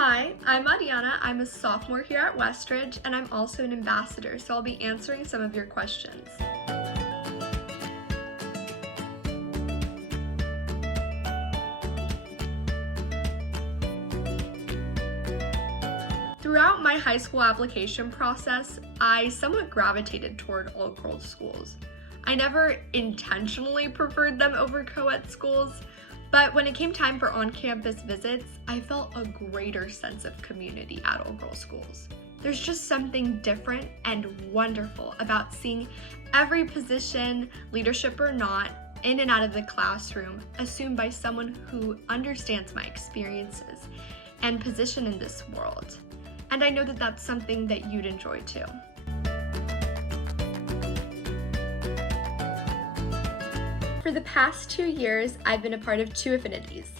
Hi, I'm Ariana. I'm a sophomore here at Westridge, and I'm also an ambassador, so I'll be answering some of your questions. Throughout my high school application process, I somewhat gravitated toward all-girls schools. I never intentionally preferred them over co-ed schools, but when it came time for on-campus visits, I felt a greater sense of community at all-girls schools. There's just something different and wonderful about seeing every position, leadership or not, in and out of the classroom assumed by someone who understands my experiences and position in this world. And I know that that's something that you'd enjoy too. For the past 2 years, I've been a part of 2 affinities,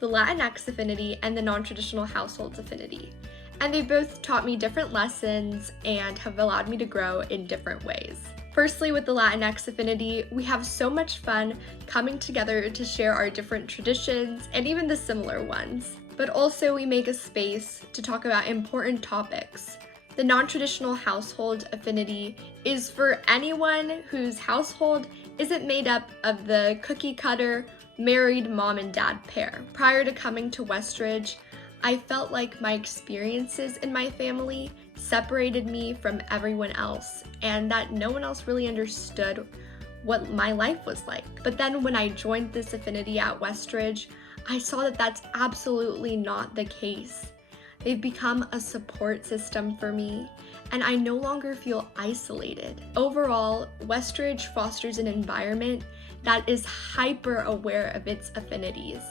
the Latinx affinity and the non-traditional households affinity. And they both taught me different lessons and have allowed me to grow in different ways. Firstly, with the Latinx affinity, we have so much fun coming together to share our different traditions and even the similar ones. But also we make a space to talk about important topics. The non-traditional household affinity is for anyone whose household isn't made up of the cookie-cutter, married mom and dad pair. Prior to coming to Westridge, I felt like my experiences in my family separated me from everyone else and that no one else really understood what my life was like. But then when I joined this affinity at Westridge, I saw that that's absolutely not the case. They've become a support system for me, and I no longer feel isolated. Overall, Westridge fosters an environment that is hyper aware of its affinities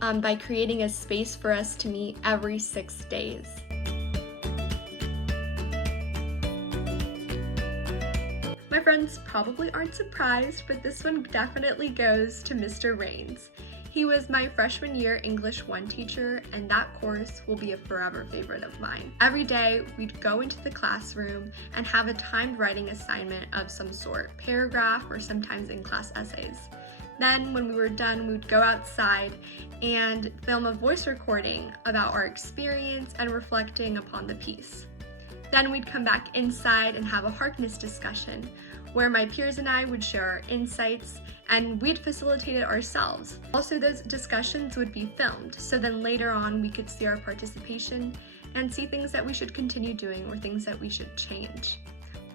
by creating a space for us to meet every 6 days. My friends probably aren't surprised, but this one definitely goes to Mr. Rains. He was my freshman year English 1 teacher, and that course will be a forever favorite of mine. Every day, we'd go into the classroom and have a timed writing assignment of some sort, paragraph or sometimes in-class essays. Then, when we were done, we'd go outside and film a voice recording about our experience and reflecting upon the piece. Then we'd come back inside and have a Harkness discussion, where my peers and I would share our insights and we'd facilitate it ourselves. Also, those discussions would be filmed, so then later on we could see our participation and see things that we should continue doing or things that we should change.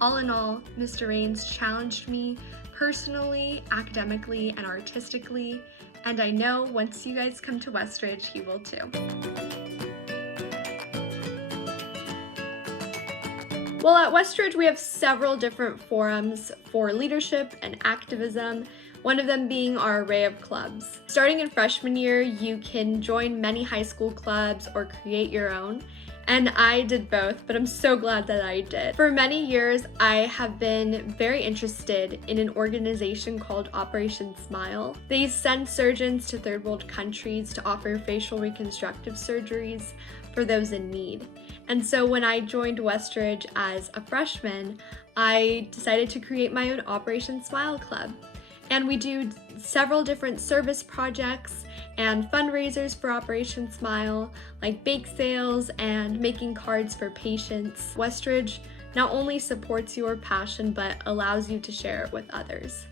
All in all, Mr. Rains challenged me personally, academically, and artistically, and I know once you guys come to Westridge, he will too. Well, at Westridge, we have several different forums for leadership and activism, one of them being our array of clubs. Starting in freshman year, you can join many high school clubs or create your own, and I did both, but I'm so glad that I did. For many years, I have been very interested in an organization called Operation Smile. They send surgeons to third world countries to offer facial reconstructive surgeries for those in need. And so when I joined Westridge as a freshman, I decided to create my own Operation Smile Club. And we do several different service projects and fundraisers for Operation Smile, like bake sales and making cards for patients. Westridge not only supports your passion, but allows you to share it with others.